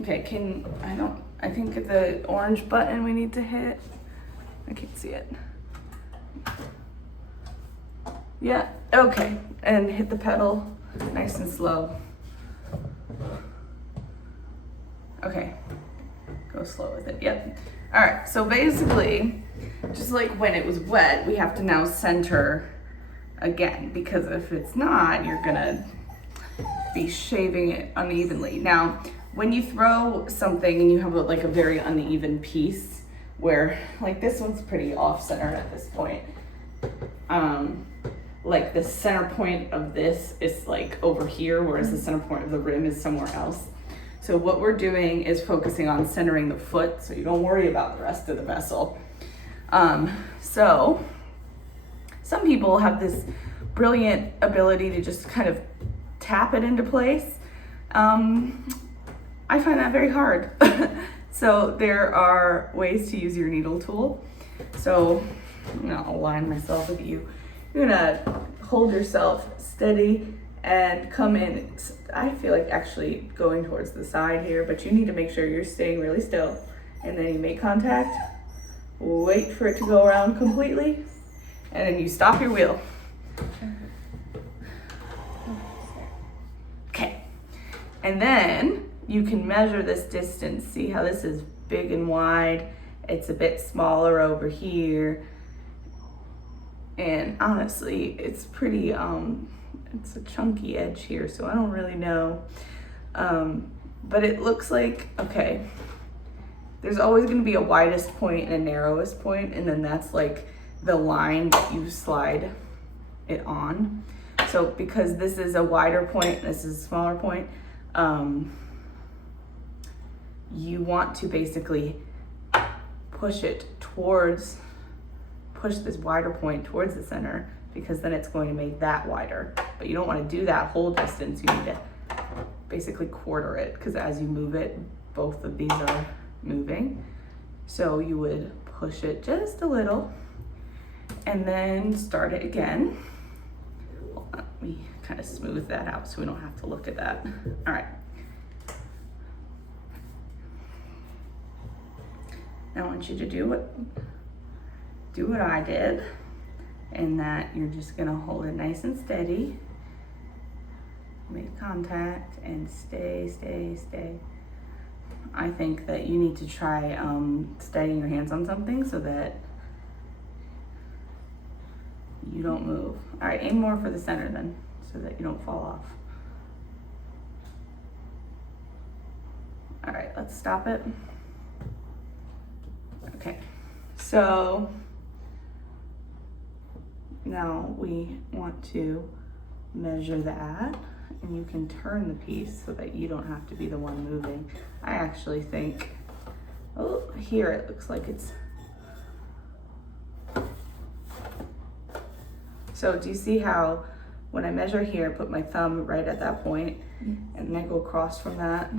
Okay, I think the orange button we need to hit. I can't see it. Yeah, okay, and hit the pedal nice and slow. Okay, go slow with it, yep. All right, so basically, just like when it was wet, we have to now center again, because if it's not, you're gonna be shaving it unevenly. Now, when you throw something and you have like a very uneven piece, where like this one's pretty off center at this point, like the center point of this is like over here, whereas the center point of the rim is somewhere else. So what we're doing is focusing on centering the foot, so you don't worry about the rest of the vessel. So some people have this brilliant ability to just kind of tap it into place. I find that very hard. So there are ways to use your needle tool. So I'm gonna align myself with you. You're gonna hold yourself steady and come in. I feel like actually going towards the side here, but you need to make sure you're staying really still. And then you make contact, wait for it to go around completely, and then you stop your wheel. Okay, and then you can measure this distance. See how this is big and wide? It's a bit smaller over here. And honestly, it's pretty, it's a chunky edge here, so I don't really know. But it looks like, okay, there's always gonna be a widest point and a narrowest point, and then that's like the line that you slide it on. So because this is a wider point, this is a smaller point, you want to basically push this wider point towards the center, because then it's going to make that wider. But you don't want to do that whole distance. You need to basically quarter it, because as you move it, both of these are moving. So you would push it just a little and then start it again. Let me kind of smooth that out so we don't have to look at that. All right. Now I want you to do what I did, in that you're just gonna hold it nice and steady, make contact, and stay. I think that you need to try steadying your hands on something so that you don't move. All right, aim more for the center then, so that you don't fall off. All right, let's stop it. Okay, so now we want to measure that, and you can turn the piece so that you don't have to be the one moving. I actually think, oh, here it looks like it's, so do you see how when I measure here, put my thumb right at that point, and then I go across from that,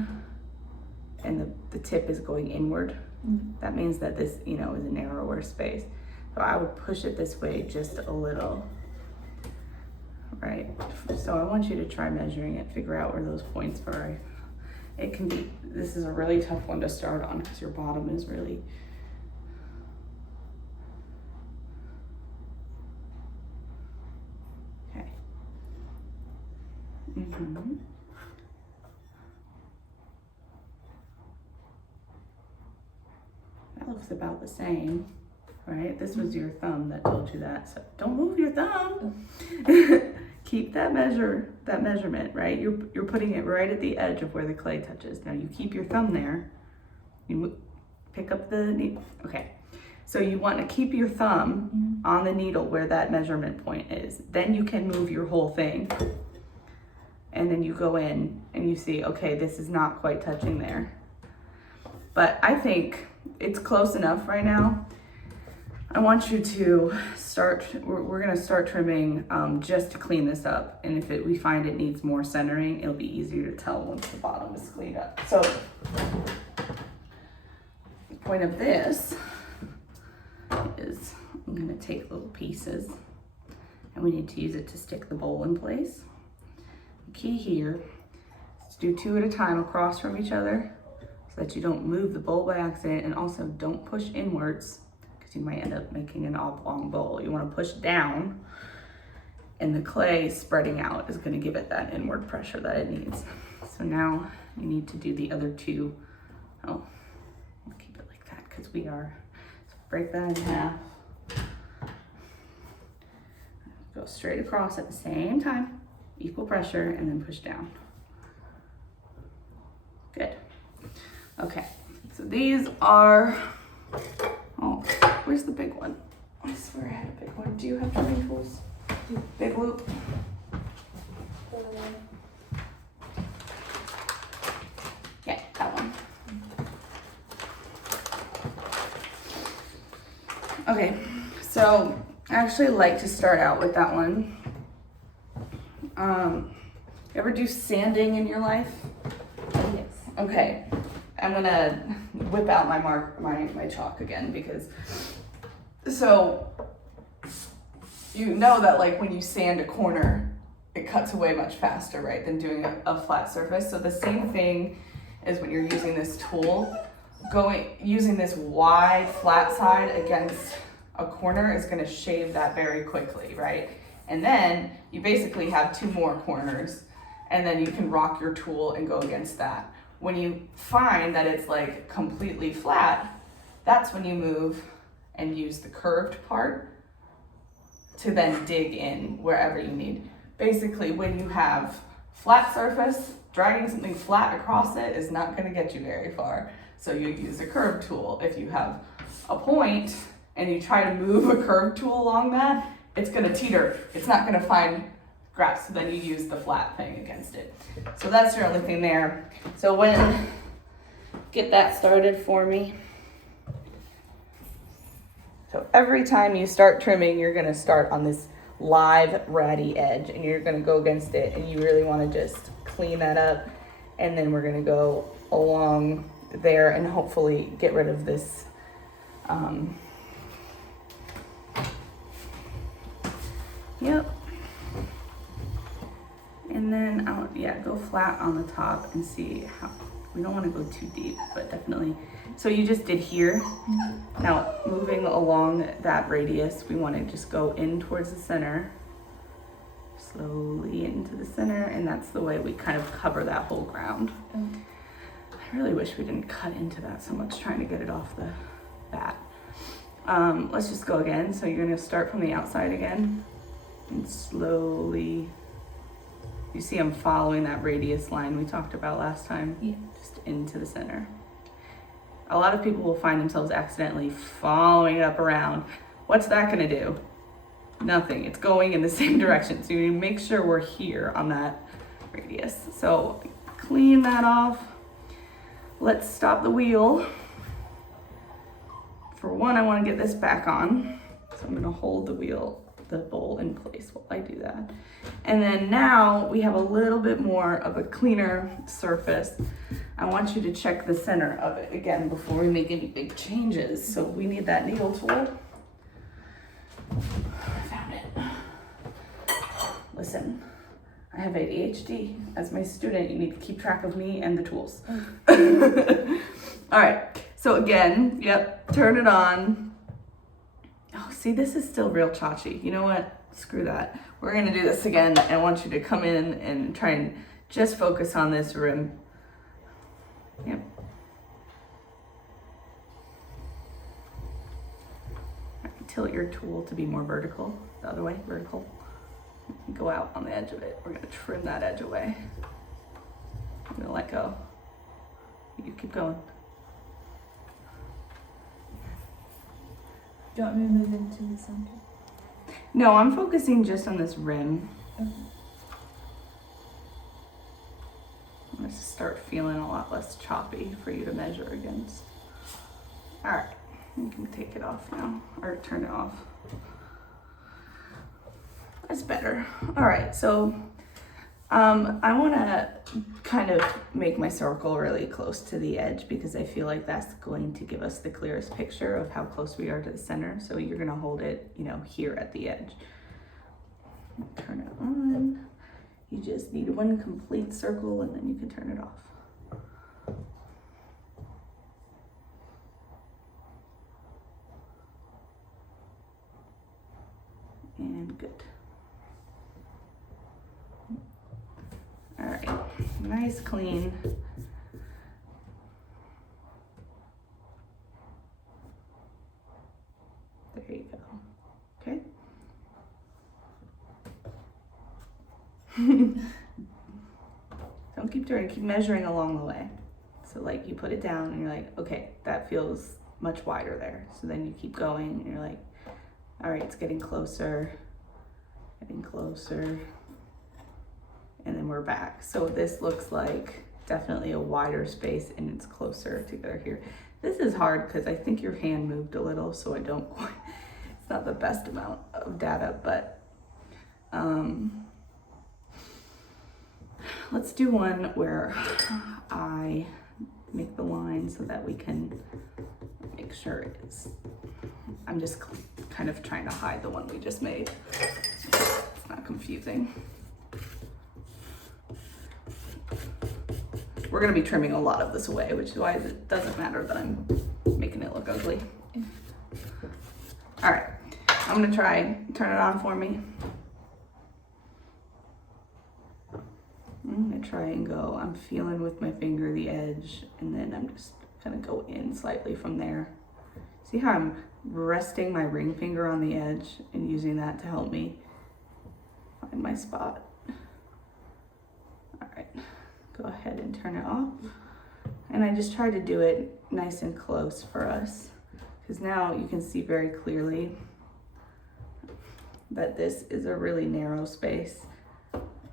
and the tip is going inward? That means that this, is a narrower space. So I would push it this way just a little, right? So I want you to try measuring it, figure out where those points are. This is a really tough one to start on, because your bottom is really, okay. That looks about the same, right? This was your thumb that told you that, so don't move your thumb. Keep that measurement, right? You're putting it right at the edge of where the clay touches. Now you keep your thumb there. You pick up the needle. Okay, so you want to keep your thumb on the needle where that measurement point is. Then you can move your whole thing. And then you go in and you see, okay, this is not quite touching there. But I think it's close enough right now. I want you to start, we're gonna start trimming just to clean this up. And if we find it needs more centering, it'll be easier to tell once the bottom is cleaned up. So the point of this is I'm gonna take little pieces, and we need to use it to stick the bowl in place. The key here is to do 2 at a time across from each other. so that you don't move the bowl by accident, and also don't push inwards because you might end up making an oblong bowl. You want to push down, and the clay spreading out is going to give it that inward pressure that it needs. So now you need to do the other two. Oh, I'll keep it like that because we are, so break that in half. Go straight across at the same time, equal pressure, and then push down. Good. Okay, so these are, oh, where's the big one? I swear I had a big one. Do you have trimming tools? Big loop? Yeah, that one. Okay, so I actually like to start out with that one. You ever do sanding in your life? Yes. Okay, I'm gonna whip out my chalk again because, so you know that like when you sand a corner, it cuts away much faster, right, than doing a flat surface. So the same thing is when you're using this tool, using this wide flat side against a corner is gonna shave that very quickly, right? And then you basically have two more corners, and then you can rock your tool and go against that. When you find that it's like completely flat, that's when you move and use the curved part to then dig in wherever you need. Basically, when you have flat surface, dragging something flat across it is not gonna get you very far. So you use a curved tool. If you have a point and you try to move a curved tool along that, it's gonna teeter. It's not gonna find grasp, so then you use the flat thing against it. So that's your only thing there. So get that started for me. So every time you start trimming, you're gonna start on this live ratty edge and you're gonna go against it, and you really wanna just clean that up. And then we're gonna go along there and hopefully get rid of this yep. And then go flat on the top and see how, we don't want to go too deep, but definitely. So you just did here. Now moving along that radius, we want to just go in towards the center, slowly into the center, and that's the way we kind of cover that whole ground. I really wish we didn't cut into that so much trying to get it off the bat. Let's just go again. So you're going to start from the outside again and slowly, you see I'm following that radius line we talked about last time. Yeah. Just into the center. A lot of people will find themselves accidentally following it up around. What's that going to do? Nothing. It's going in the same direction. So you need to make sure we're here on that radius. So clean that off. Let's stop the wheel. For one, I want to get this back on. So I'm going to hold the bowl in place while I do that. And then now we have a little bit more of a cleaner surface. I want you to check the center of it again before we make any big changes. So we need that needle tool. I found it. Listen, I have ADHD. As my student, you need to keep track of me and the tools. All right, so again, yep, turn it on. Oh, see, this is still real chachi. You know what? Screw that. We're gonna do this again. I want you to come in and try and just focus on this rim. Yep. Tilt your tool to be more vertical. The other way, vertical. Go out on the edge of it. We're gonna trim that edge away. I'm gonna let go. You keep going. Do you want me to move into the center? No, I'm focusing just on this rim. Okay. I'm gonna start feeling a lot less choppy for you to measure against. All right, you can take it off now, or turn it off. That's better. All right, so I wanna kind of make my circle really close to the edge because I feel like that's going to give us the clearest picture of how close we are to the center. So you're gonna hold it, here at the edge. Turn it on. You just need one complete circle and then you can turn it off. nice clean. There you go. Okay. Don't keep doing it, keep measuring along the way. So like you put it down and you're like, okay, that feels much wider there. So then you keep going and you're like, all right, it's getting closer, and then we're back. So this looks like definitely a wider space and it's closer together here. This is hard because I think your hand moved a little, so I don't quite, it's not the best amount of data, but let's do one where I make the line so that we can make sure it is. I'm just kind of trying to hide the one we just made. It's not confusing. We're gonna be trimming a lot of this away, which is why it doesn't matter that I'm making it look ugly. All right, I'm gonna try, turn it on for me. I'm gonna try and go, I'm feeling with my finger the edge, and then I'm just gonna go in slightly from there. See how I'm resting my ring finger on the edge and using that to help me find my spot. All right, go ahead and turn it off. And I just tried to do it nice and close for us, because now you can see very clearly that this is a really narrow space.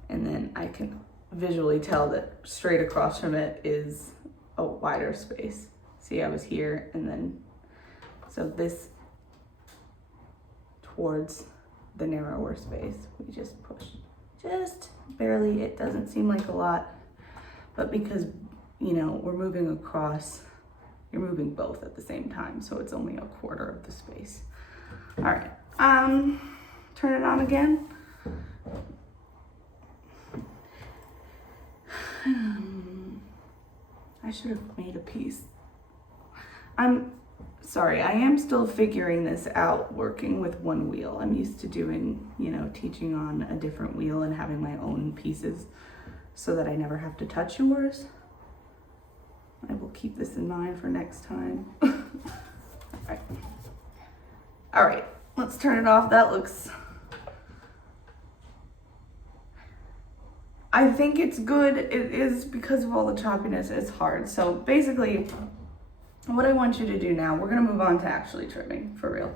And then I can visually tell that straight across from it is a wider space. See, I was here, and then, so this towards the narrower space, we just push just barely. It doesn't seem like a lot, but because, you know, we're moving across, you're moving both at the same time, so it's only a quarter of the space. All right, turn it on again. I should have made a piece. I'm sorry, I am still figuring this out working with one wheel. I'm used to doing, you know, teaching on a different wheel and having my own pieces so that I never have to touch yours. I will keep this in mind for next time. All right, let's turn it off. That looks, I think it's good. It is, because of all the choppiness, it's hard. So basically, what I want you to do now, we're gonna move on to actually trimming for real.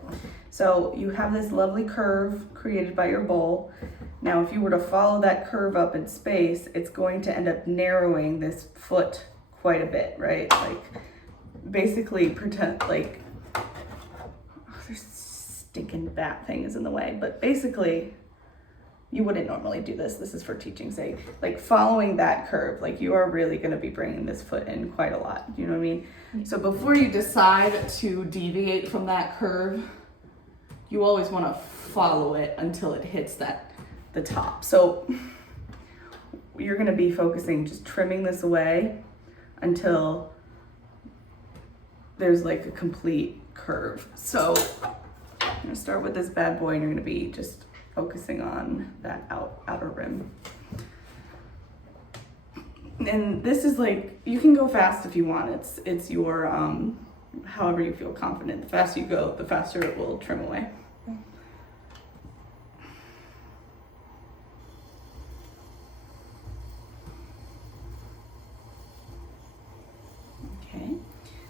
So you have this lovely curve created by your bowl. Now, if you were to follow that curve up in space, it's going to end up narrowing this foot quite a bit, right? Like, basically pretend, like, oh, there's stinking bat thing is in the way, but basically, you wouldn't normally do this. This is for teaching sake. Like, following that curve, like, you are really gonna be bringing this foot in quite a lot. You know what I mean? So before you decide to deviate from that curve, you always wanna follow it until it hits the top. So you're gonna be focusing, just trimming this away until there's like a complete curve. So I'm gonna start with this bad boy, and you're gonna be just focusing on that outer rim. And this is like, you can go fast if you want. It's your, however you feel confident. The faster you go, the faster it will trim away. Okay,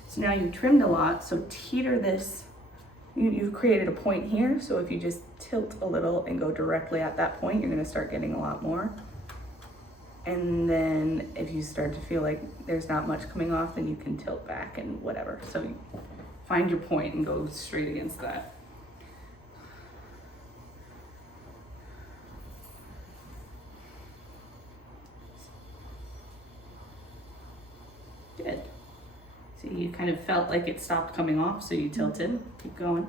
so now you've trimmed a lot, so teeter this. You've created a point here, so if you just tilt a little and go directly at that point, you're gonna start getting a lot more. And then if you start to feel like there's not much coming off, then you can tilt back and whatever. So you find your point and go straight against that. Good. So you kind of felt like it stopped coming off, so you tilted. Keep going.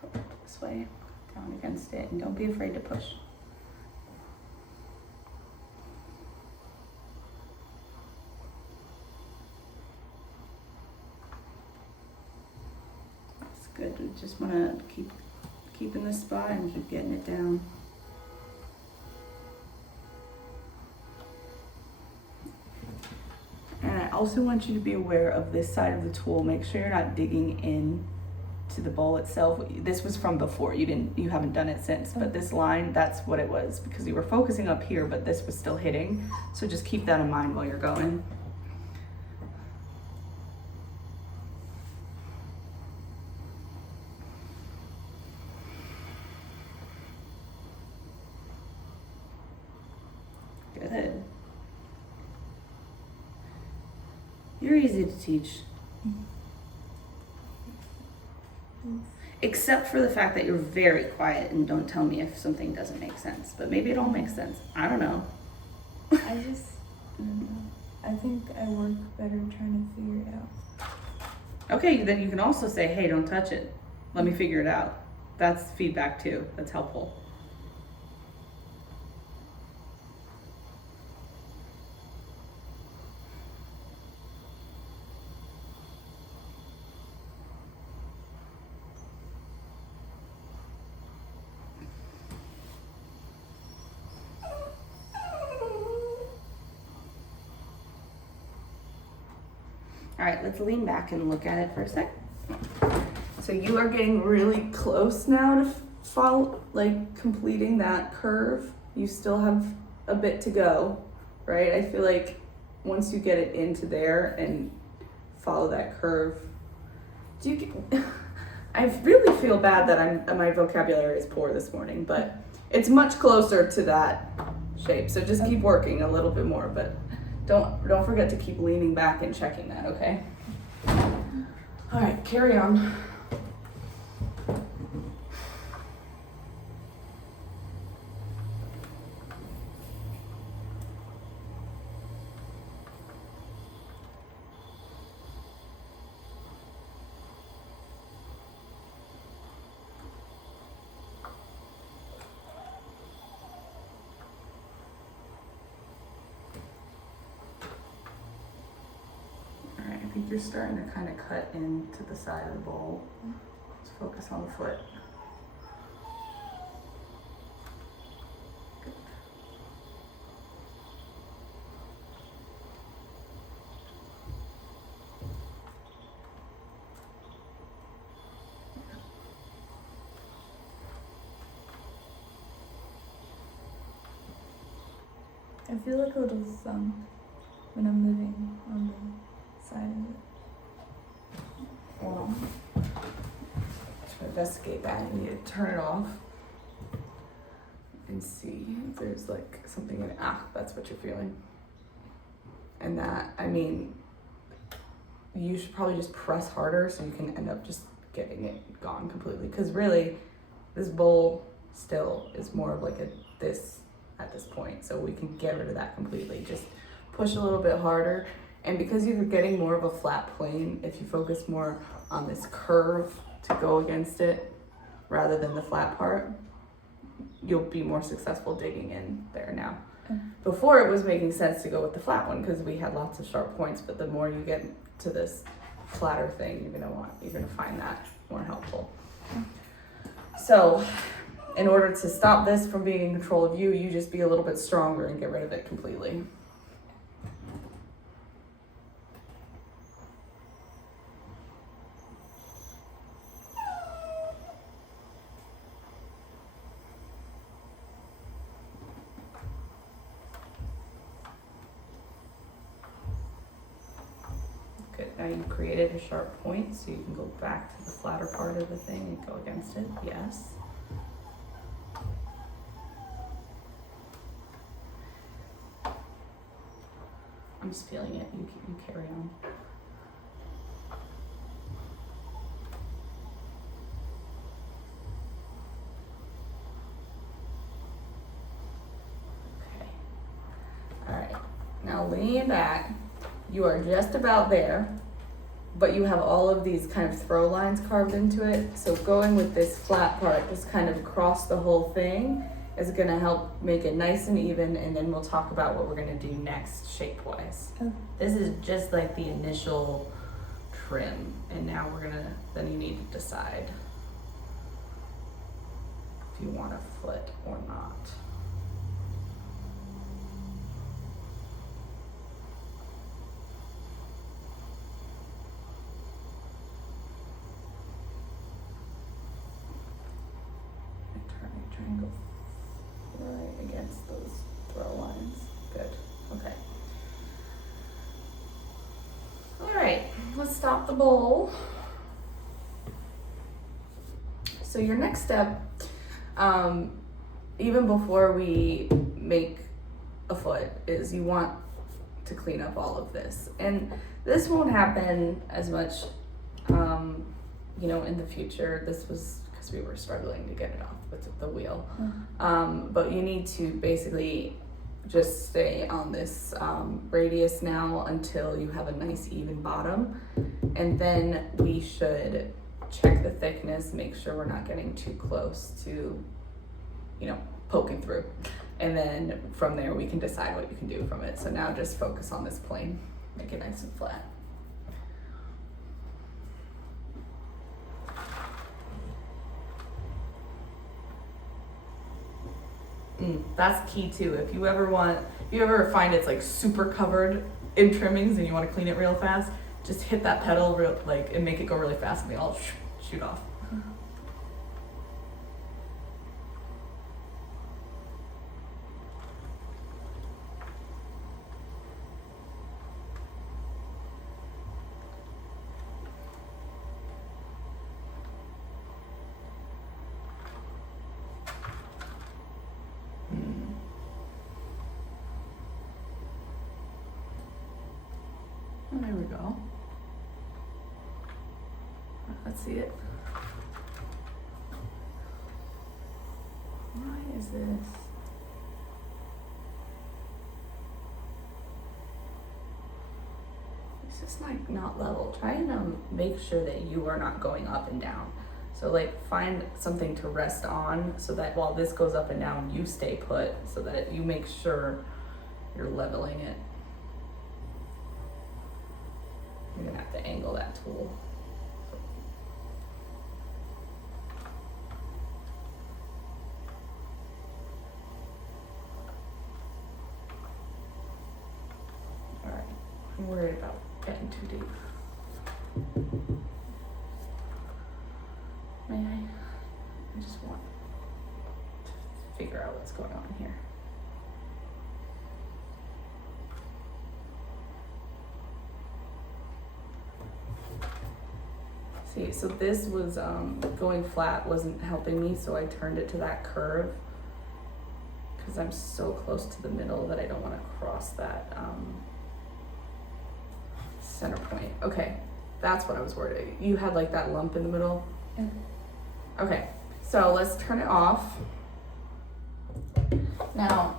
Tilt it this way, down against it, and don't be afraid to push. good. We just want to keep in this spot and keep getting it down. And I also want you to be aware of this side of the tool. Make sure you're not digging in to the bowl itself. This was from before. You haven't done it since, but this line, that's what it was, because you were focusing up here, but this was still hitting. So just keep that in mind while you're going. Good. You're easy to teach. Except for the fact that you're very quiet and don't tell me if something doesn't make sense. But maybe it all makes sense. I don't know. I don't know. I think I work better trying to figure it out. Okay, then you can also say, hey, don't touch it. Let me figure it out. That's feedback too. That's helpful. All right, let's lean back and look at it for a sec. So you are getting really close now to completing that curve. You still have a bit to go, right? I feel like once you get it into there and follow that curve, I really feel bad that my vocabulary is poor this morning, but it's much closer to that shape. So just keep working a little bit more, but don't forget to keep leaning back and checking that, okay? All right, carry on. I think you're starting to kind of cut into the side of the bowl. Let's focus on the foot. Good. I feel like a little thump when I'm moving on the side of it. Well, to investigate that, you need to turn it off and see if there's like something in it. That's what you're feeling. And that, I mean, you should probably just press harder so you can end up just getting it gone completely. Because really, this bowl still is more of like this at this point. So we can get rid of that completely. Just push a little bit harder. And because you're getting more of a flat plane, if you focus more on this curve to go against it rather than the flat part, you'll be more successful digging in there now. Before, it was making sense to go with the flat one because we had lots of sharp points, but the more you get to this flatter thing, you're gonna find that more helpful. So in order to stop this from being in control of you, you just be a little bit stronger and get rid of it completely. Good. Now you've created a sharp point, so you can go back to the flatter part of the thing and go against it. Yes. I'm just feeling it. You carry on. Okay. All right. Now lean back. You are just about there, but you have all of these kind of throw lines carved into it. So going with this flat part, just kind of across the whole thing, is gonna help make it nice and even, and then we'll talk about what we're gonna do next shape-wise. Okay. This is just like the initial trim, and now then you need to decide. if you want a foot or not. Triangle right against those throw lines. Good. Okay. All right, let's stop the bowl. So your next step, even before we make a foot, is you want to clean up all of this. And this won't happen as much, in the future. This was because we were struggling to get it off with the wheel. But you need to basically just stay on this radius now until you have a nice even bottom. And then we should check the thickness, make sure we're not getting too close to, poking through. And then from there we can decide what you can do from it. So now just focus on this plane, make it nice and flat. That's key too. If you ever find it's like super covered in trimmings and you want to clean it real fast, just hit that pedal and make it go really fast and they all shoot off. There we go. Let's see it. Why is this? It's just like not level. Try and make sure that you are not going up and down. So find something to rest on so that while this goes up and down, you stay put so that you make sure you're leveling it. You're gonna have to angle that tool. All right, I'm worried about getting too deep. May I? I just want to figure out what's going on here. See, so this was going flat wasn't helping me, so I turned it to that curve because I'm so close to the middle that I don't want to cross that center point. Okay, that's what I was worried about. You had like that lump in the middle? Yeah. Okay, so let's turn it off. Now,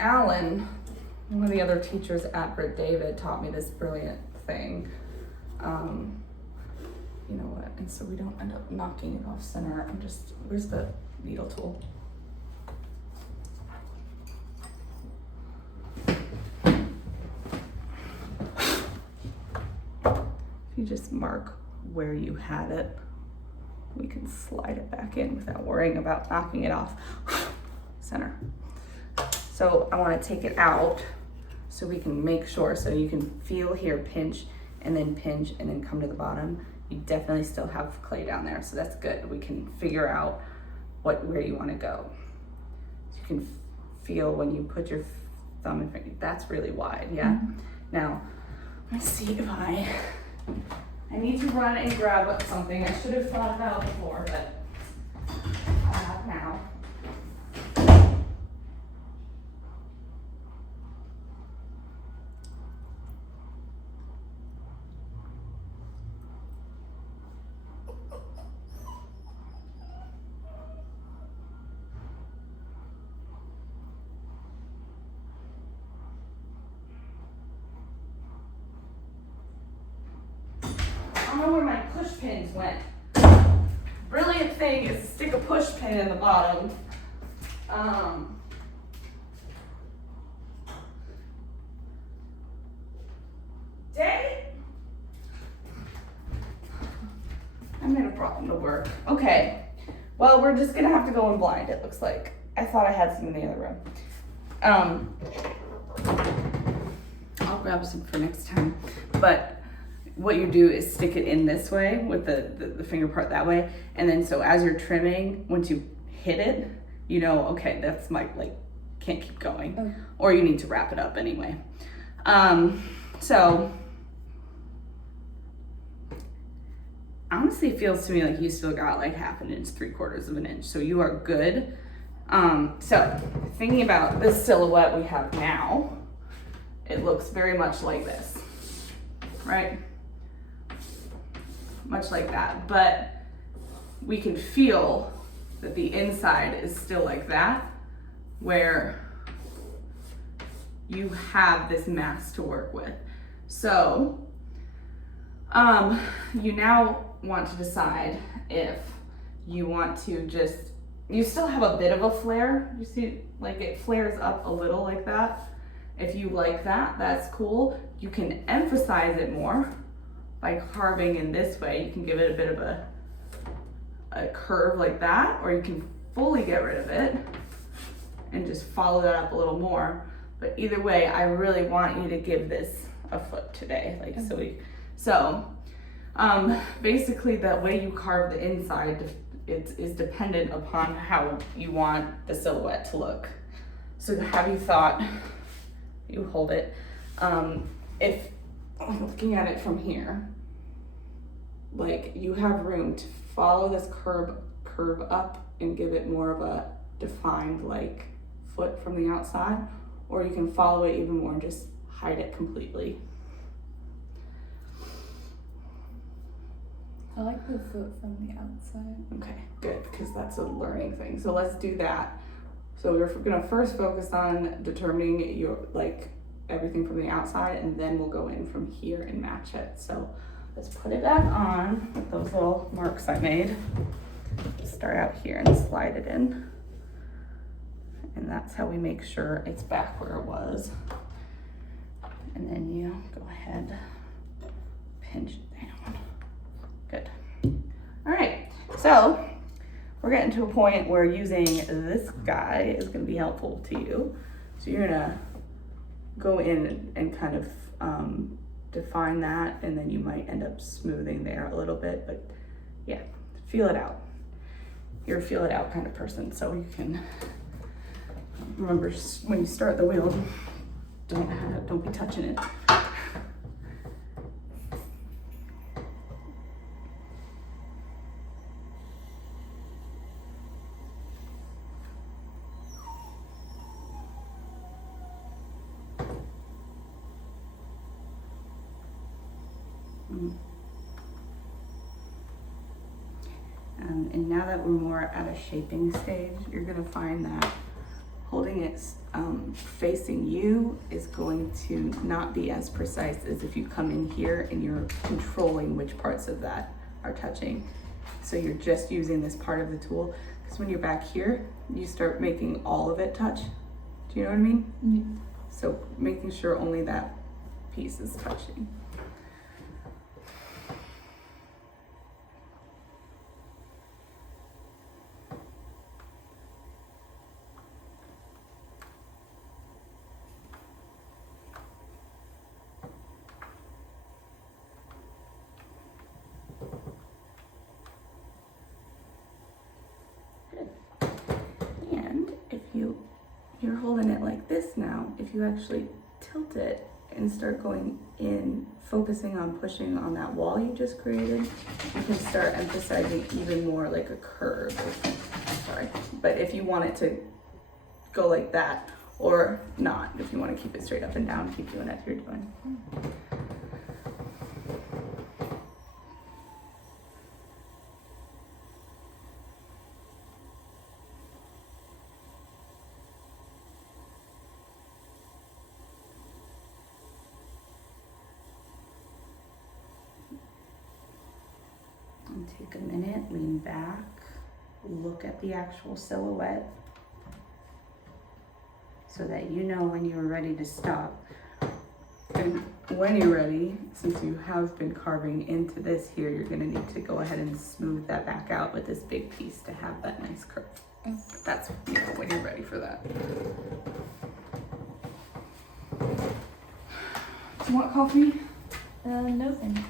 Alan, one of the other teachers at Britt David, taught me this brilliant thing. You know what, and so we don't end up knocking it off center, where's the needle tool? If you just mark where you had it, we can slide it back in without worrying about knocking it off. Center. So I want to take it out so we can make sure, so you can feel here, pinch and then come to the bottom. You definitely still have clay down there, so that's good. We can figure out where you want to go. So you can feel when you put your thumb and finger, that's really wide, yeah? Mm-hmm. Now, let's see if I need to run and grab something I should have thought about before, but I have now. I don't know where my push pins went. Brilliant thing is to stick a push pin in the bottom. Dang it! I made a problem to work. Okay, Well, we're just gonna have to go in blind, it looks like. I thought I had some in the other room. I'll grab some for next time. But what you do is stick it in this way with the finger part that way. And then so as you're trimming, once you hit it, you know, okay, that's my, like, can't keep going. Okay. Or you need to wrap it up anyway. So honestly, it feels to me like you still got like 1/2 inch, 3/4 of an inch. So you are good. So thinking about this silhouette we have now, it looks very much like this, right? Much like that, but we can feel that the inside is still like that, where you have this mass to work with. So, you now want to decide if you want to just, you still have a bit of a flare. You see, like it flares up a little like that. If you like that, that's cool. You can emphasize it more by carving in this way. You can give it a bit of a curve like that, or you can fully get rid of it and just follow that up a little more. But either way, I really want you to give this a foot today. Like, so basically the way you carve the inside is dependent upon how you want the silhouette to look. So have you thought, you hold it, if I'm looking at it from here, like you have room to follow this curve up and give it more of a defined like foot from the outside, or you can follow it even more and just hide it completely. I like the foot from the outside. Okay, good, because that's a learning thing. So let's do that. So we're gonna first focus on determining your, like, everything from the outside, and then we'll go in from here and match it. So let's put it back on with those little marks I made. Start out here and slide it in. And that's how we make sure it's back where it was. And then you go ahead, pinch it down. Good. All right, so we're getting to a point where using this guy is gonna be helpful to you. So you're gonna go in and kind of define that, and then you might end up smoothing there a little bit, but yeah, feel it out. You're a feel it out kind of person, so you can remember when you start the wheel, don't be touching it. And now that we're more at a shaping stage, you're gonna find that holding it facing you is going to not be as precise as if you come in here and you're controlling which parts of that are touching. So you're just using this part of the tool, because when you're back here, you start making all of it touch. Do you know what I mean? Mm-hmm. So making sure only that piece is touching. You're holding it like this now. If you actually tilt it and start going in, focusing on pushing on that wall you just created, you can start emphasizing even more like a curve. Sorry, but if you want it to go like that, or not, if you want to keep it straight up and down, keep doing it as you're doing. And take a minute, lean back, look at the actual silhouette so that you know when you're ready to stop. And when you're ready, since you have been carving into this here, you're gonna need to go ahead and smooth that back out with this big piece to have that nice curve. That's, you know, when you're ready for that. Do you want coffee? No thank you.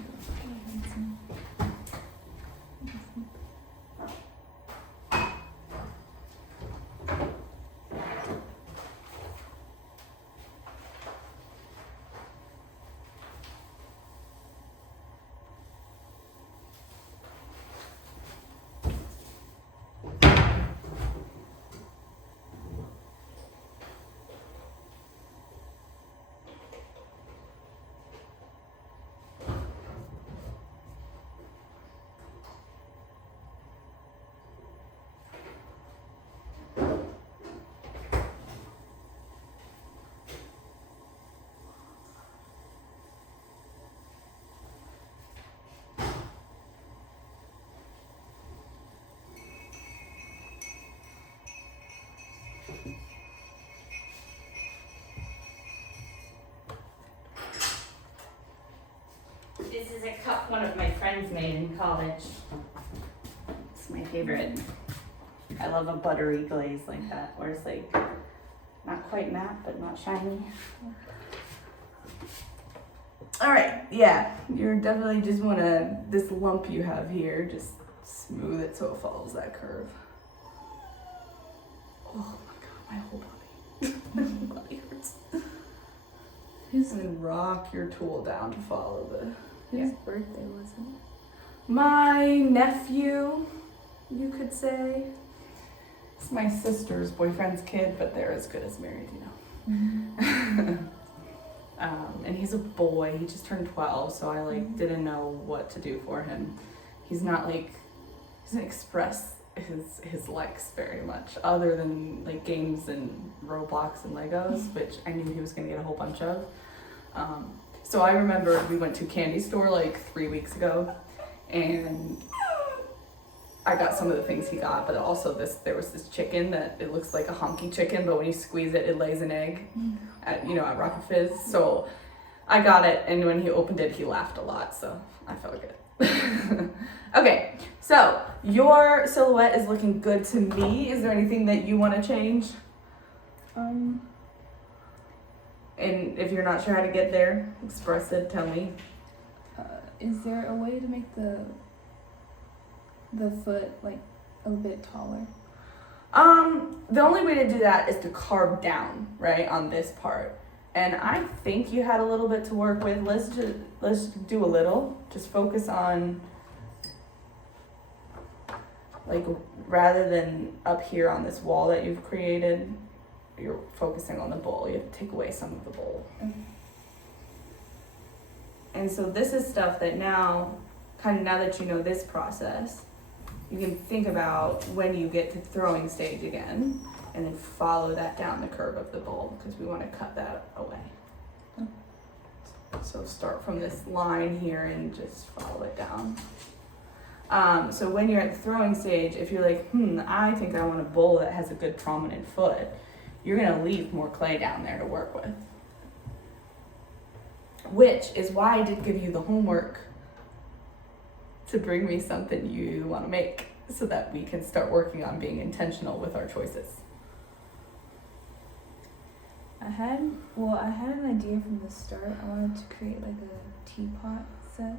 This is a cup one of my friends made in college. It's my favorite. I love a buttery glaze like that, where it's like not quite matte, but not shiny. All right, yeah, you're definitely just wanna, this lump you have here, just smooth it so it follows that curve. Oh my God, my whole body. My whole body hurts. And then rock your tool down to follow the, Whose birthday was it? my nephew, you could say. It's my sister's boyfriend's kid, but they're as good as married, you know. And he's a boy. He just turned 12, so I didn't know what to do for him. He's not he doesn't express his likes very much, other than like games and Roblox and Legos, which I knew he was gonna get a whole bunch of. So I remember we went to a candy store like 3 weeks ago, and I got some of the things he got, but also there was this chicken that it looks like a honky chicken, but when you squeeze it, it lays an egg at Rocket Fizz. So I got it, and when he opened it, he laughed a lot, so I felt good. Okay, so your silhouette is looking good to me. Is there anything that you want to change? And if you're not sure how to get there, express it, tell me. Is there a way to make the foot like a little bit taller? The only way to do that is to carve down, right, on this part. And I think you had a little bit to work with. Let's do a little. Just focus on, like, rather than up here on this wall that you've created, you're focusing on the bowl. You have to take away some of the bowl. And so this is stuff that now that you know this process, you can think about when you get to throwing stage again, and then follow that down the curve of the bowl, because we want to cut that away. So start from this line here and just follow it down. So when you're at the throwing stage, if you're like, I think I want a bowl that has a good prominent foot, you're gonna leave more clay down there to work with. Which is why I did give you the homework to bring me something you wanna make, so that we can start working on being intentional with our choices. I had an idea from the start. I wanted to create like a teapot set.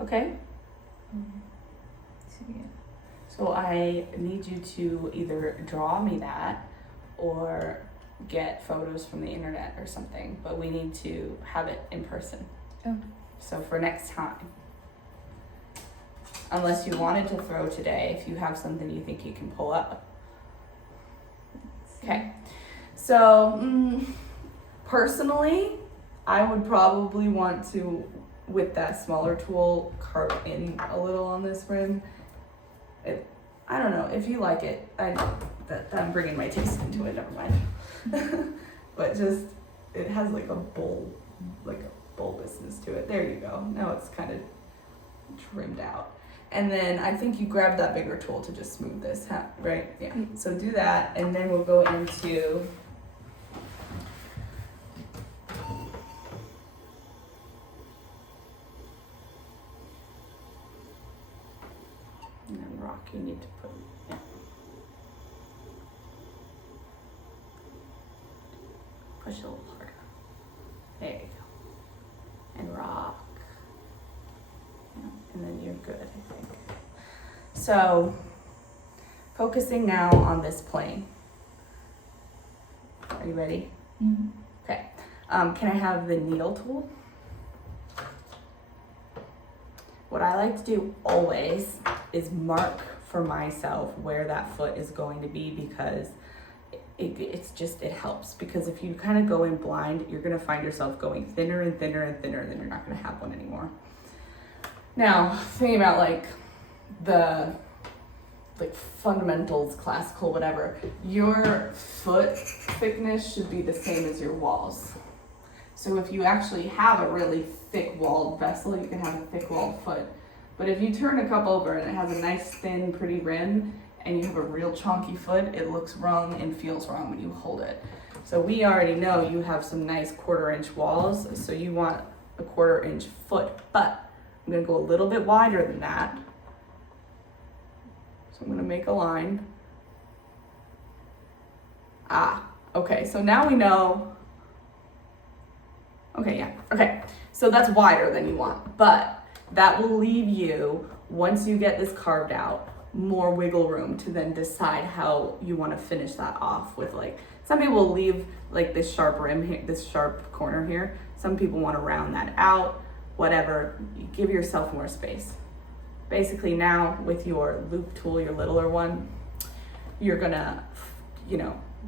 Okay, So yeah. so I need you to either draw me that or get photos from the internet or something, but we need to have it in person. Oh. So for next time. Unless you wanted to throw today, if you have something you think you can pull up. Okay. So, personally, I would probably want to, with that smaller tool, carve in a little on this rim. I don't know, if you like it, I'm bringing my taste into it, never mind. But just, it has like a bulbousness to it. There you go. Now it's kind of trimmed out. And then I think you grab that bigger tool to just smooth this, right? Yeah. So do that, and then we'll go into And then rock, you need to put, yeah. Push a little harder. There you go. And rock. Yeah, and then you're good, I think. So, focusing now on this plane. Are you ready? Mm-hmm. Okay. Can I have the needle tool? What I like to do always is mark for myself where that foot is going to be, because it helps. Because if you kind of go in blind, you're gonna find yourself going thinner and thinner and thinner, and then you're not gonna have one anymore. Now, thinking about like the fundamentals, classical, whatever, your foot thickness should be the same as your walls. So if you actually have a really thick walled vessel, you can have a thick walled foot. But if you turn a cup over and it has a nice thin pretty rim and you have a real chunky foot, it looks wrong and feels wrong when you hold it. So we already know you have some nice 1/4 inch walls, so you want a 1/4 inch foot, but I'm gonna go a little bit wider than that. So I'm gonna make a line. Okay, so now we know. Okay, yeah, okay. So that's wider than you want, but that will leave you, once you get this carved out, more wiggle room to then decide how you want to finish that off with, like, some people will leave like this sharp rim here, this sharp corner here. Some people want to round that out, whatever. You give yourself more space. Basically now with your loop tool, your littler one, you're gonna,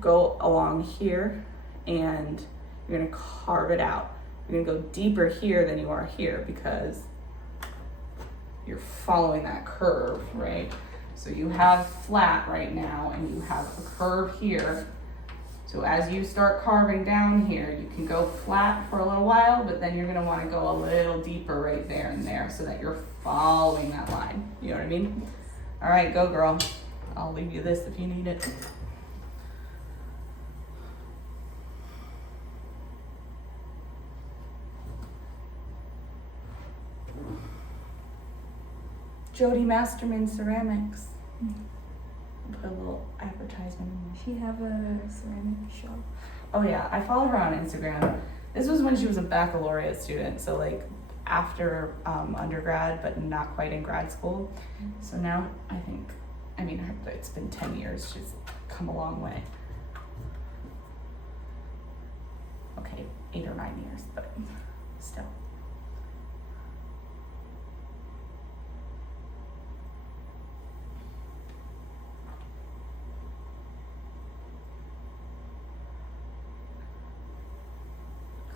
go along here and you're gonna carve it out. You're gonna go deeper here than you are here because you're following that curve, right? So you have flat right now and you have a curve here. So as you start carving down here, you can go flat for a little while, but then you're gonna wanna go a little deeper right there and there so that you're following that line. You know what I mean? All right, go girl. I'll leave you this if you need it. Jody Masterman Ceramics. Put a little advertisement in there. She have a ceramic shop. Oh yeah, I follow her on Instagram. This was when she was a baccalaureate student, so like after undergrad, but not quite in grad school. So now it's been 10 years. She's come a long way. Okay, 8 or 9 years, but still.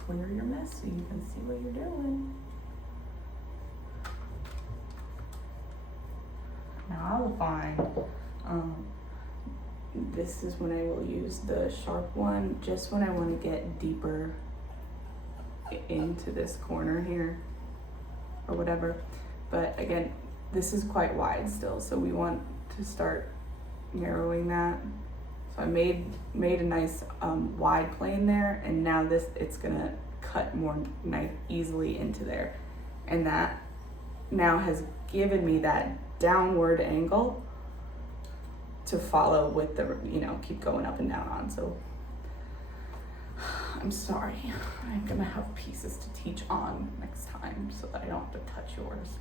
Clear your mess so you can see what you're doing. Now I will find, this is when I will use the sharp one, just when I want to get deeper into this corner here or whatever. But again, this is quite wide still, so we want to start narrowing that. So I made a nice wide plane there, and now it's gonna cut more easily into there, and that now has given me that downward angle to follow with the keep going up and down on. So I'm sorry, I'm gonna have pieces to teach on next time so that I don't have to touch yours.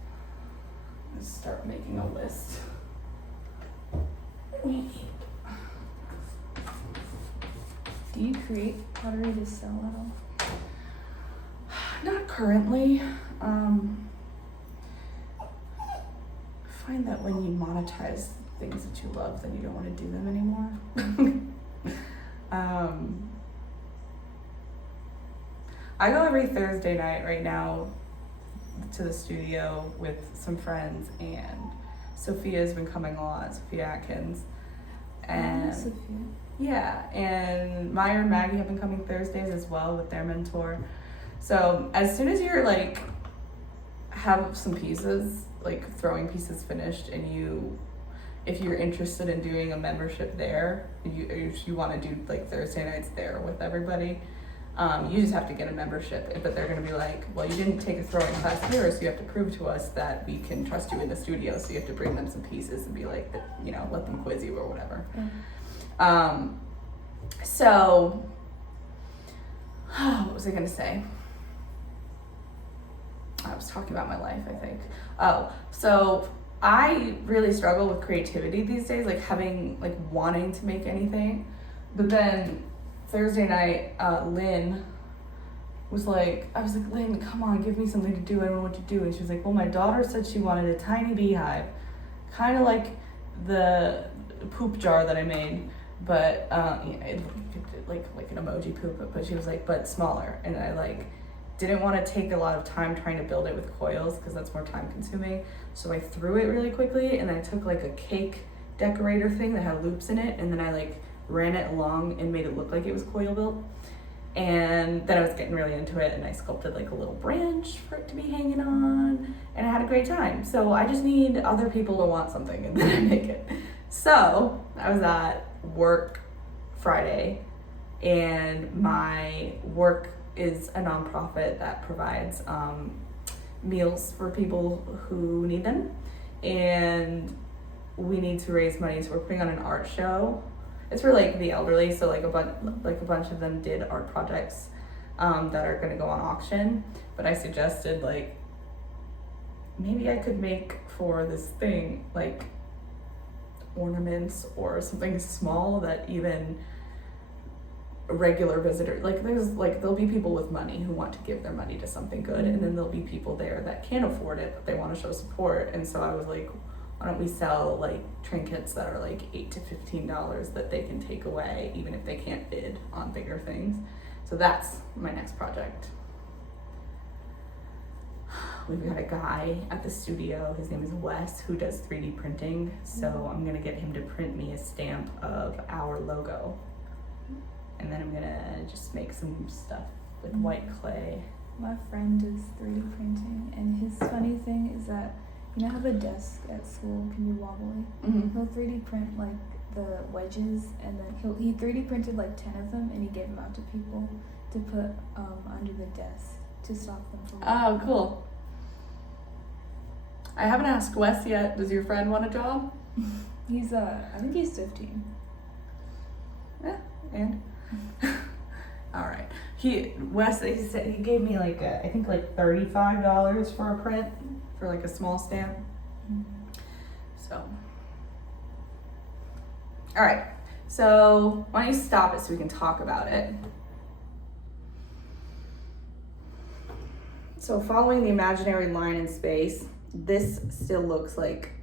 Let's start making a list. Do you create pottery to sell at all? Not currently. Find that when you monetize things that you love, then you don't want to do them anymore. I go every Thursday night right now to the studio with some friends, and Sophia's been coming a lot, Sophia Atkins. And Sophia. yeah, and Meyer and Maggie have been coming Thursdays as well with their mentor. So as soon as you're like have some pieces, like throwing pieces finished, and if you're interested in doing a membership there, if you want to do like Thursday nights there with everybody, You just have to get a membership, but they're gonna be like, well, you didn't take a throwing class here, so you have to prove to us that we can trust you in the studio. So you have to bring them some pieces and be like, you know, let them quiz you or whatever. So, what was I gonna say? I was talking about my life, I think. Oh, so I really struggle with creativity these days, like wanting to make anything. But then Thursday night, Lynn was like, I was like, Lynn, come on, give me something to do. I don't know what to do. And she was like, well, my daughter said she wanted a tiny beehive, kind of like the poop jar that I made, but it like an emoji poop. But she was like, but smaller. And I didn't want to take a lot of time trying to build it with coils because that's more time consuming. So I threw it really quickly, and I took like a cake decorator thing that had loops in it, and then I ran it along and made it look like it was coil built. And then I was getting really into it, and I sculpted like a little branch for it to be hanging on, and I had a great time. So I just need other people to want something, and then I make it. So I was at work Friday, and my work is a nonprofit that provides meals for people who need them, and we need to raise money, so we're putting on an art show. It's for the elderly, so a bunch of them did art projects that are going to go on auction. But I suggested maybe I could make for this thing ornaments or something small that even a regular visitor there'll be people with money who want to give their money to something good, and then there'll be people there that can't afford it but they want to show support. And so I was like, why don't we sell trinkets that are $8 to $15 that they can take away even if they can't bid on bigger things. So that's my next project. We've got a guy at the studio, his name is Wes, who does 3D printing. So I'm gonna get him to print me a stamp of our logo. And then I'm gonna just make some stuff with white clay. My friend does 3D printing, and his funny thing is that, you know how the desk at school can be wobbly? Mm-hmm. He'll 3D print the wedges, and then he 3D printed 10 of them, and he gave them out to people to put under the desk to stop them from wobbling. Oh, cool. I haven't asked Wes yet. Does your friend want a job? He's I think he's 15. Yeah, and all right. Wes, he said he gave me I think $35 for a print for a small stamp. Mm-hmm. So, all right. So why don't you stop it so we can talk about it? So following the imaginary line in space, this still looks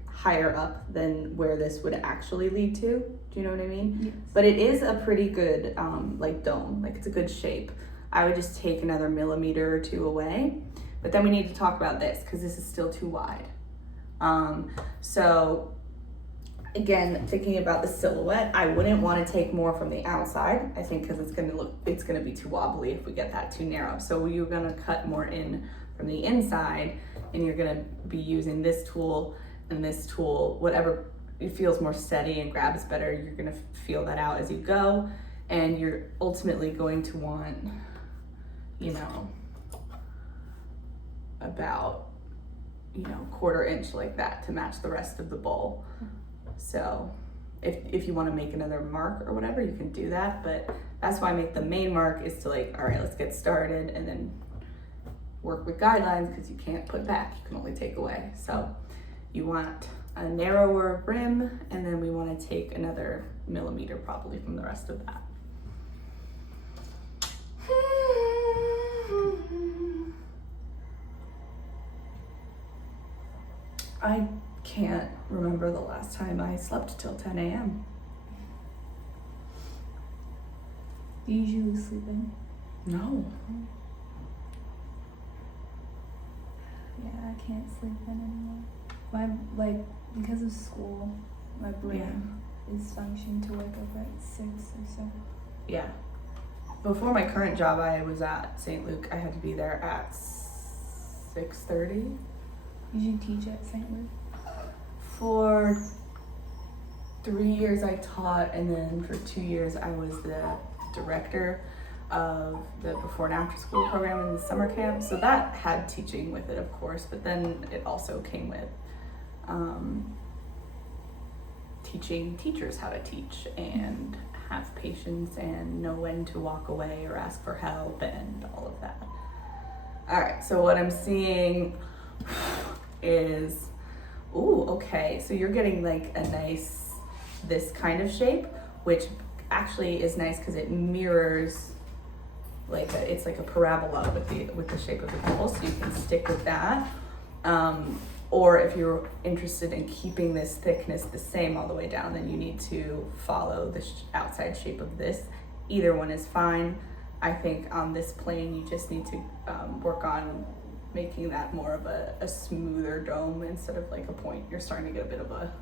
higher up than where this would actually lead to. Do you know what I mean? Yes. But it is a pretty good dome. It's a good shape. I would just take another millimeter or two away. But then we need to talk about this because this is still too wide. So again, thinking about the silhouette, I wouldn't want to take more from the outside. I think because it's gonna be too wobbly if we get that too narrow. So you're gonna cut more in from the inside, and you're gonna be using this tool and this tool, whatever it feels more steady and grabs better. You're gonna feel that out as you go, and you're ultimately going to want, about 1/4 inch like that to match the rest of the bowl. So if you want to make another mark or whatever, you can do that, but that's why I make the main mark is to all right, let's get started, and then work with guidelines, because you can't put back, you can only take away. So you want a narrower brim, and then we want to take another millimeter probably from the rest of that. I can't remember the last time I slept till 10 a.m. Do you usually sleep in? No. Yeah, I can't sleep in anymore. Because of school, my brain is functioning to wake up at 6 or so. Yeah. Before my current job, I was at St. Luke. I had to be there at 6:30. Did you teach at St. Luke? For 3 years I taught, and then for 2 years I was the director. of the before and after school program in the summer camp. So that had teaching with it, of course, but then it also came with teaching teachers how to teach and have patience and know when to walk away or ask for help and all of that. All right, so what I'm seeing is, ooh, okay, so you're getting like a nice, this kind of shape, which actually is nice because it mirrors like it's like a parabola with the shape of the pole, so you can stick with that. Or if you're interested in keeping this thickness the same all the way down, then you need to follow the outside shape of this. Either one is fine. I think on this plane you just need to work on making that more of a smoother dome instead of like a point. You're starting to get a bit of a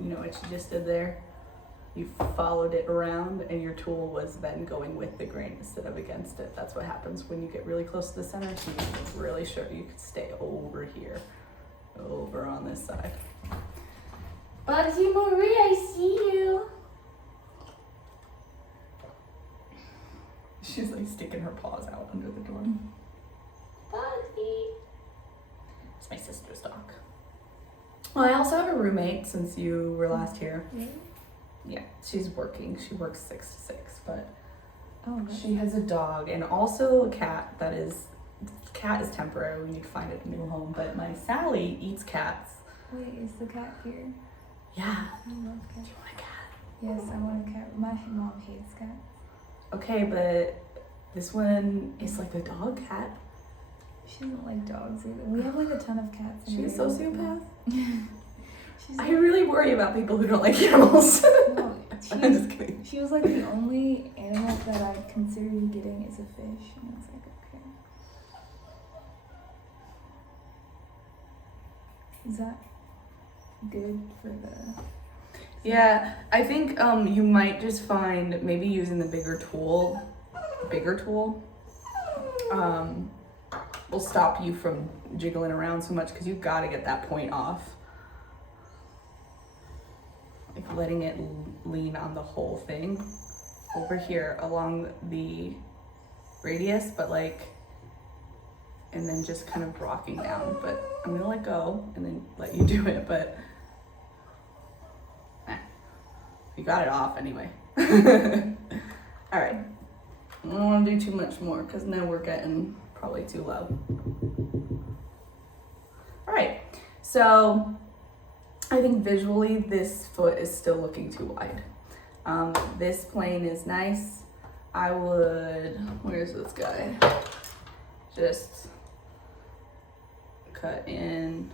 you know what you just did there? You followed it around and your tool was then going with the grain instead of against it. That's what happens when you get really close to the center. So you make really sure you can stay over here, over on this side. Bugsy Marie, I see you. She's like sticking her paws out under the door. Bugsy. It's my sister's dog. Well, I also have a roommate since you were last here. Really? Yeah, she's working. She works 6 to 6, but Oh, that's she has a dog and also a cat that is, cat is temporary. We need to find a new home, but my Sally eats cats. Wait, is the cat here? Yeah. I love Do cats. you want a cat? Yes, I want a cat. My mom hates cats. Okay, but this one is like a dog cat. She doesn't like dogs either. We have like a ton of cats. in She's a here. sociopath. She's I really worry about people who don't like animals. no, I'm just kidding. she was like the only animal that I considered getting is a fish, and I was like, okay. Is that good for the? Yeah, I think you might just find maybe using the bigger tool will stop you from jiggling around so much because you've got to get that point off. Like letting it lean on the whole thing over here along the radius, but like, and then just kind of rocking down. But I'm gonna let go and then let you do it, but you got it off anyway. All right, I don't want to do too much more because now we're getting probably too low. All right, so I think visually this foot is still looking too wide. This plane is nice. I would, where's this guy? Just cut in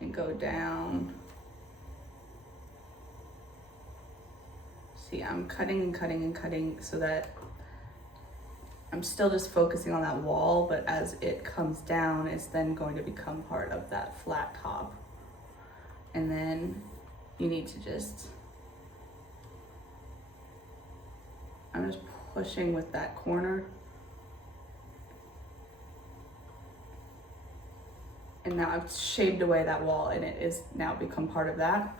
and go down. See, I'm cutting and cutting and cutting so that I'm still just focusing on that wall, but as it comes down, it's then going to become part of that flat top. And then you need to just, I'm just pushing with that corner. And now I've shaved away that wall and it is now become part of that.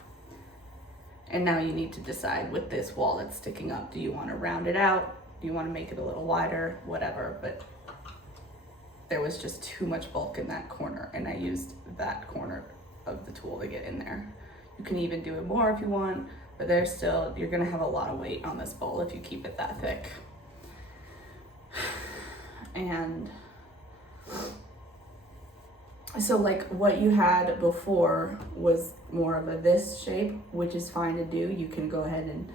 And now you need to decide with this wall that's sticking up, do you want to round it out? Do you want to make it a little wider? Whatever, but there was just too much bulk in that corner and I used that corner of the tool to get in there. You can even do it more if you want, but there's still, you're gonna have a lot of weight on this bowl if you keep it that thick. And so like what you had before was more of a this shape, which is fine to do. You can go ahead and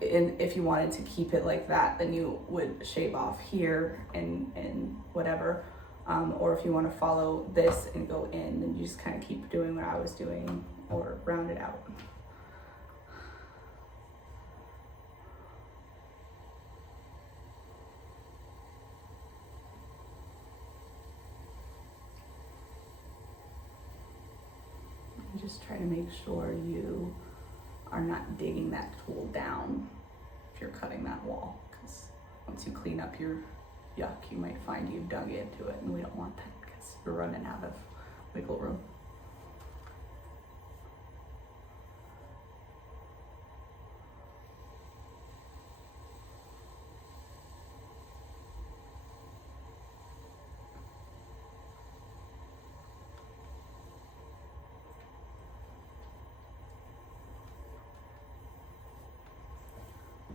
if you wanted to keep it like that, then you would shave off here and whatever. Or if you want to follow this and go in, then you just kind of keep doing what I was doing or round it out. And just try to make sure you are not digging that tool down if you're cutting that wall, because once you clean up your yuck, you might find you've dug into it, and we don't want that because you're running out of wiggle room.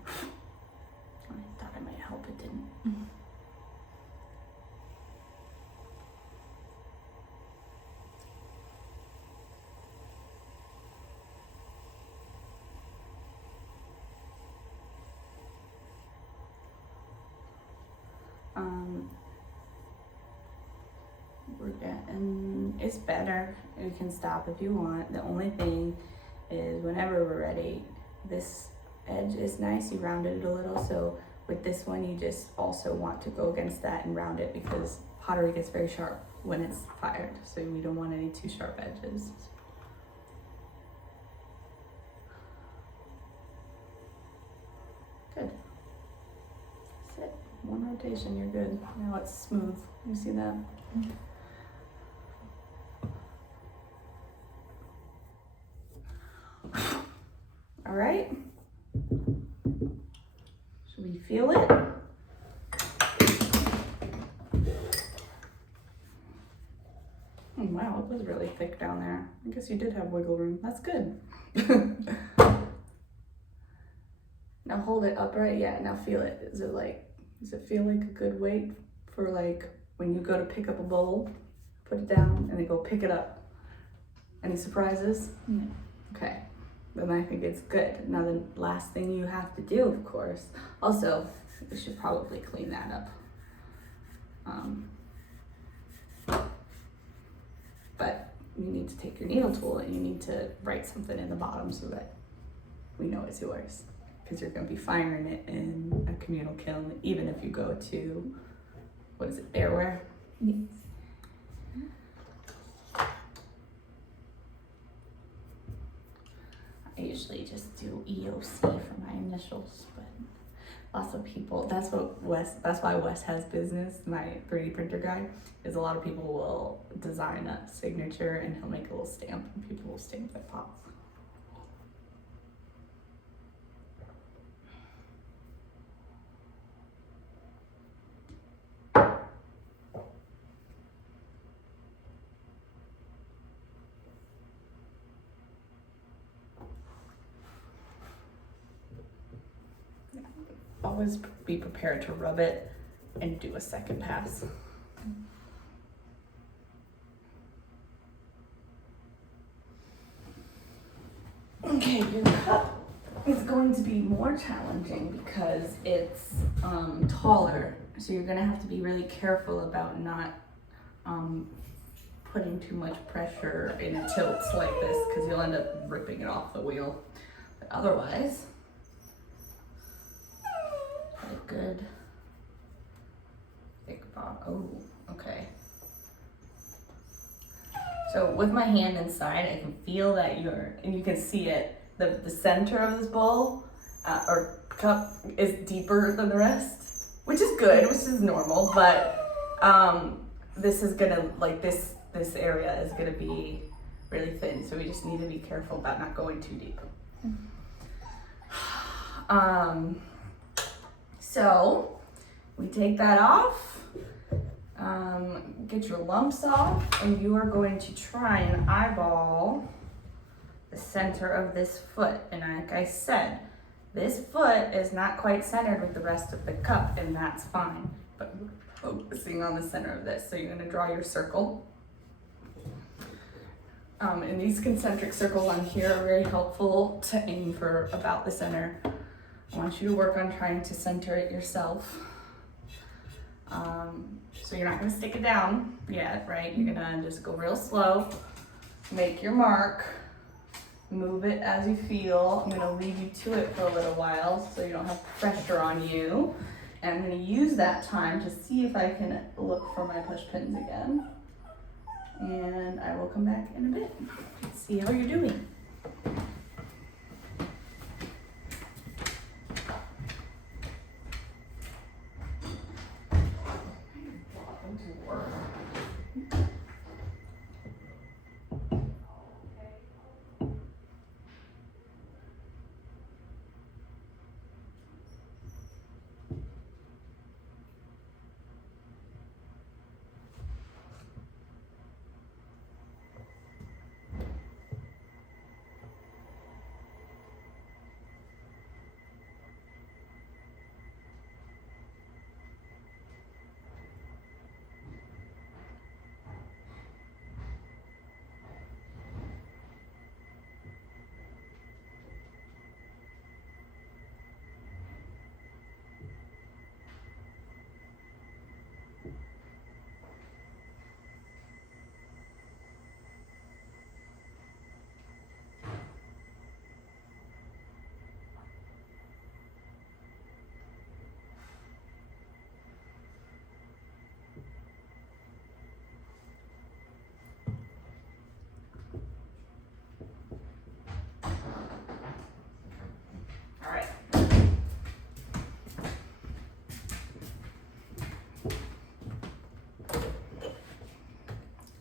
I thought it might help, it didn't. We're getting, it's better. You can stop if you want. The only thing is whenever we're ready, this edge is nice, you rounded it a little, so with this one you just also want to go against that and round it because pottery gets very sharp when it's fired, so we don't want any too sharp edges. Good. That's it. One rotation, you're good. Now it's smooth. You see that? All right. Should we feel it? Oh, wow, it was really thick down there. I guess you did have wiggle room. That's good. Now hold it upright. Yeah, now feel it. Does it feel like a good weight for like when you go to pick up a bowl, put it down and then go pick it up? Any surprises? No. Okay, then I think it's good. Now the last thing you have to do, of course, also, we should probably clean that up. But you need to take your needle tool and you need to write something in the bottom so that we know it's yours. Because you're going to be firing it in a communal kiln, even if you go to, what is it, Bearware? Yes. I usually just do EOC for my initials, but lots of people, that's why Wes has business, my 3D printer guy, is a lot of people will design a signature and he'll make a little stamp and people will stamp their pots. Always be prepared to rub it and do a second pass. Okay, your cup is going to be more challenging because it's taller, so you're gonna have to be really careful about not putting too much pressure in tilts like this because you'll end up ripping it off the wheel. But otherwise, good. Thick bottom. Oh, okay. So with my hand inside, I can feel that and you can see it, the center of this bowl or cup is deeper than the rest, which is good, which is normal, but this is gonna, like this area is gonna be really thin, so we just need to be careful about not going too deep. So we take that off, get your lumps off, and you are going to try and eyeball the center of this foot. And like I said, this foot is not quite centered with the rest of the cup, and that's fine. But we're focusing on the center of this. So you're gonna draw your circle. And these concentric circles on here are very helpful to aim for about the center. I want you to work on trying to center it yourself. So you're not gonna stick it down yet, right? You're gonna just go real slow, make your mark, move it as you feel. I'm gonna leave you to it for a little while so you don't have pressure on you. And I'm gonna use that time to see if I can look for my push pins again. And I will come back in a bit, see how you're doing.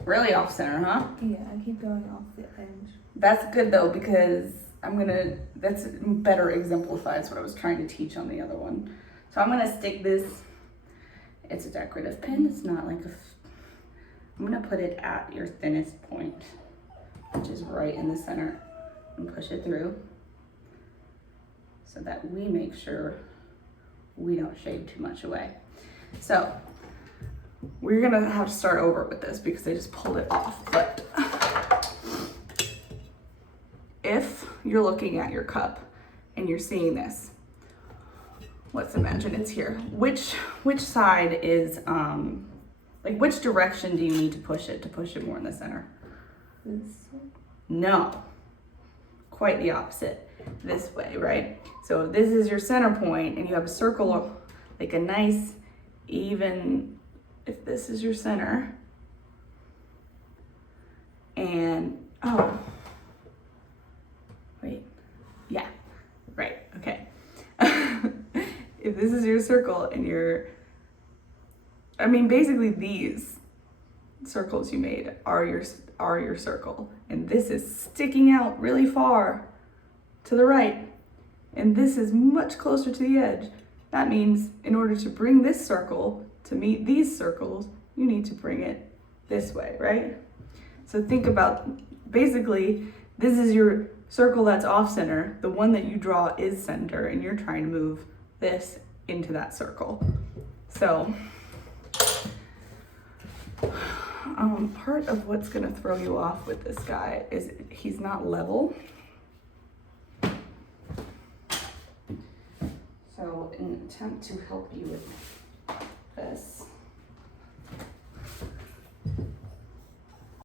Really off center, huh? Yeah, I keep going off the edge. That's good though, because that's better exemplifies what I was trying to teach on the other one. So I'm gonna stick this, it's a decorative pin, it's not like I'm gonna put it at your thinnest point, which is right in the center, and push it through so that we make sure we don't shave too much away. So we're gonna have to start over with this because I just pulled it off, but if you're looking at your cup and you're seeing this, let's imagine it's here. Which side is, like which direction do you need to push it more in the center? This one. No, quite the opposite. This way, right? So this is your center point and you have a circle, like a nice, even, if this is your center, and, oh, wait, yeah, right, okay. If this is your circle and basically these circles you made are your circle, and this is sticking out really far to the right, and this is much closer to the edge. That means in order to bring this circle to meet these circles, you need to bring it this way, right? So think about, basically, this is your circle that's off center. The one that you draw is center, and you're trying to move this into that circle. So, part of what's gonna throw you off with this guy is he's not level. So in an attempt to help you with this,